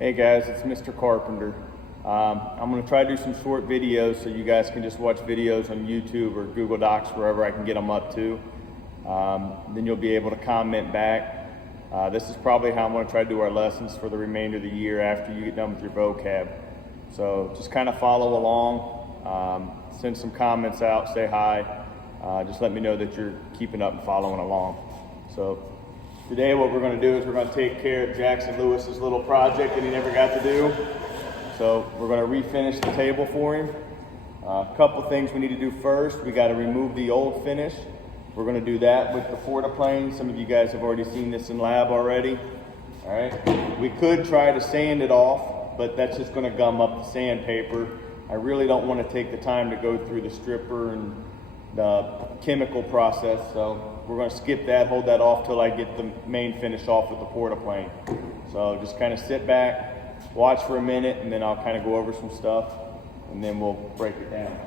Hey guys, it's Mr. Carpenter. I'm going to try to do some short videos so you guys can just watch videos on YouTube or Google Docs, wherever I can get them up to. Then you'll be able to comment back. This is probably how I'm going to try to do our lessons for the remainder of the year after you get done with your vocab. So just kind of follow along, send some comments out, say hi. Just let me know that you're keeping up and following along. So today what we're going to do is we're going to take care of Jackson Lewis's little project that he never got to do. So we're going to refinish the table for him. A couple things we need to do first. We got to remove the old finish. We're going to do that with the Fortiplane. Some of you guys have already seen this in lab already. All right. We could try to sand it off, but that's just going to gum up the sandpaper. I really don't want to take the time to go through the stripper and the chemical process, so we're going to skip that, hold that off till I get the main finish off with the Fortiplane. So just kind of sit back, watch for a minute, and then I'll kind of go over some stuff, and then we'll break it down.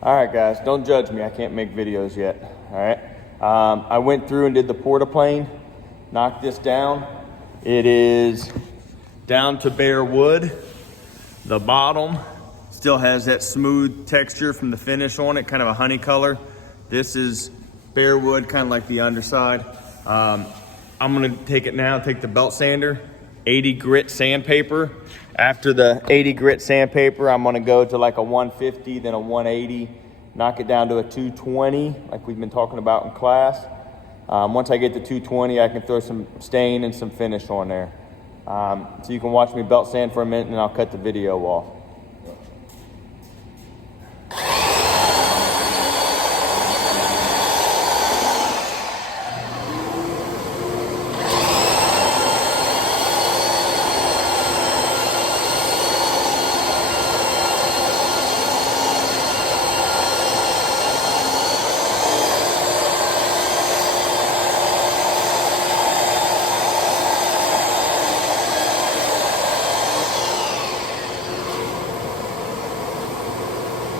All right, guys, don't judge me. I can't make videos yet, all right? I went through and did the Fortiplane, knocked this down. It is down to bare wood. The bottom still has that smooth texture from the finish on it, kind of a honey color. This is bare wood, kind of like the underside. I'm gonna take it now, take the belt sander, 80 grit sandpaper. After the 80 grit sandpaper, I'm gonna go to like a 150, then a 180, knock it down to a 220, like we've been talking about in class. Once I get to 220, I can throw some stain and some finish on there. So you can watch me belt sand for a minute, and then I'll cut the video off.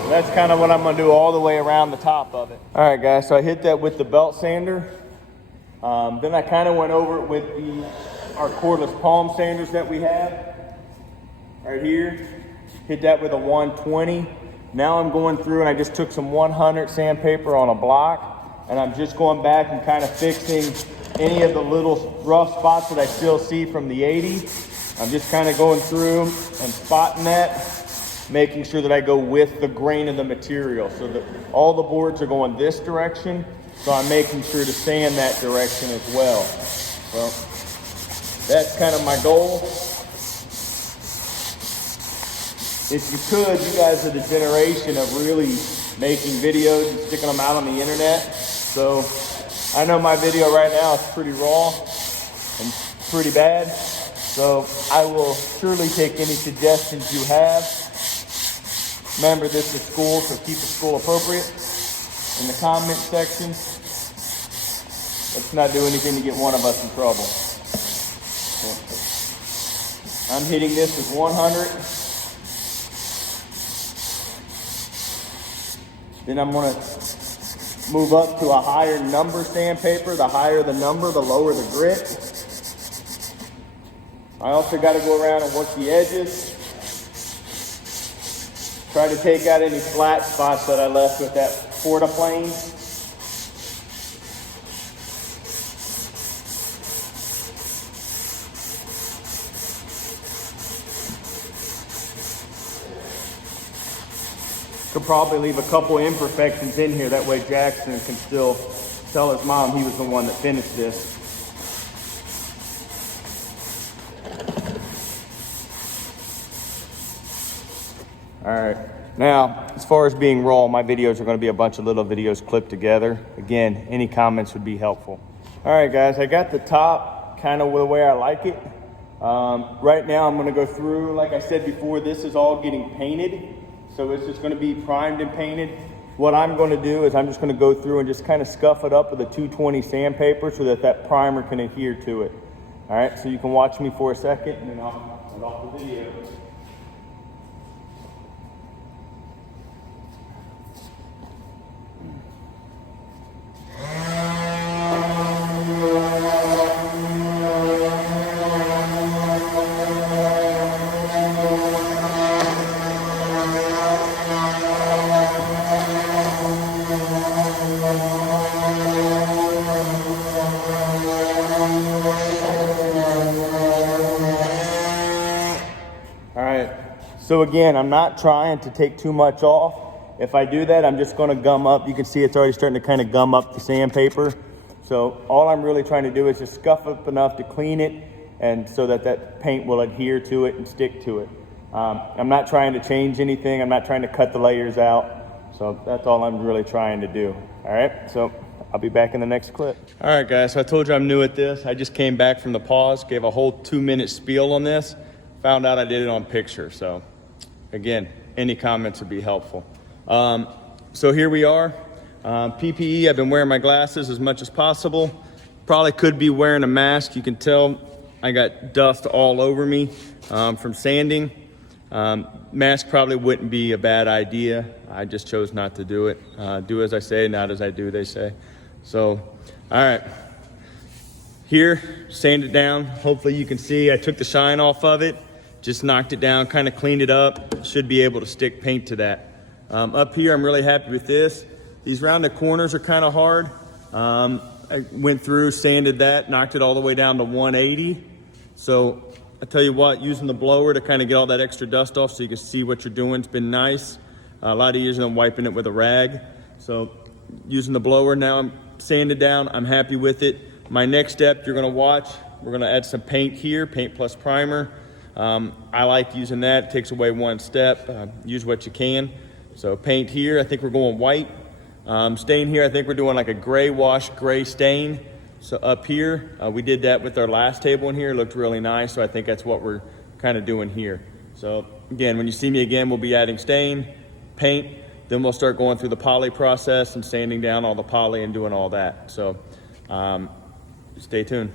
That's kind of what I'm gonna do all the way around the top of it. All right, guys, so I hit that with the belt sander. Then I kind of went over it with our cordless palm sanders that we have right here. Hit that with a 120. Now I'm going through and I just took some 100 sandpaper on a block, and I'm just going back and kind of fixing any of the little rough spots that I still see from the 80. I'm just kind of going through and spotting that, making sure that I go with the grain of the material. So that all the boards are going this direction, so I'm making sure to sand that direction as well. So that's kind of my goal. If you could, you guys are the generation of really making videos and sticking them out on the internet. So I know my video right now is pretty raw and pretty bad. So I will surely take any suggestions you have. Remember, this is school, so keep it school appropriate. In the comment section, let's not do anything to get one of us in trouble. So, I'm hitting this with 100. Then I'm gonna move up to a higher number sandpaper. The higher the number, the lower the grit. I also got to go around and work the edges. Try to take out any flat spots that I left with that Fortiplane. Could probably leave a couple imperfections in here. That way Jackson can still tell his mom he was the one that finished this. All right, now, as far as being raw, my videos are gonna be a bunch of little videos clipped together. Again, any comments would be helpful. All right, guys, I got the top kind of the way I like it. Right now, I'm gonna go through, like I said before, this is all getting painted. So it's just gonna be primed and painted. What I'm gonna do is I'm just gonna go through and just kind of scuff it up with a 220 sandpaper so that that primer can adhere to it. All right, so you can watch me for a second and then I'll turn off the video. So again, I'm not trying to take too much off. If I do that, I'm just gonna gum up. You can see it's already starting to kind of gum up the sandpaper. So all I'm really trying to do is just scuff up enough to clean it and so that that paint will adhere to it and stick to it. I'm not trying to change anything. I'm not trying to cut the layers out. So that's all I'm really trying to do. All right, so I'll be back in the next clip. All right, guys, so I told you I'm new at this. I just came back from the pause, gave a whole 2-minute spiel on this, found out I did it on picture. So again, any comments would be helpful. So here we are. PPE, I've been wearing my glasses as much as possible. Probably could be wearing a mask. You can tell I got dust all over me from sanding. Mask probably wouldn't be a bad idea. I just chose not to do it. Do as I say, not as I do, they say. So, all right. Here, sand it down. Hopefully you can see I took the shine off of it. Just knocked it down, kind of cleaned it up. Should be able to stick paint to that. Up here, I'm really happy with this. These rounded corners are kind of hard. I went through, sanded that, knocked it all the way down to 180. So I tell you what, using the blower to kind of get all that extra dust off so you can see what you're doing, it's been nice. A lot easier than wiping it with a rag. So using the blower now, I'm sanded down, I'm happy with it. My next step you're gonna watch, we're gonna add some paint here, paint plus primer. I like using that, it takes away one step, use what you can. So paint here, I think we're going white. Stain here, I think we're doing like a gray wash, gray stain. So up here, we did that with our last table in here, it looked really nice, so I think that's what we're kind of doing here. So again, when you see me again, we'll be adding stain, paint, then we'll start going through the poly process and sanding down all the poly and doing all that. So stay tuned.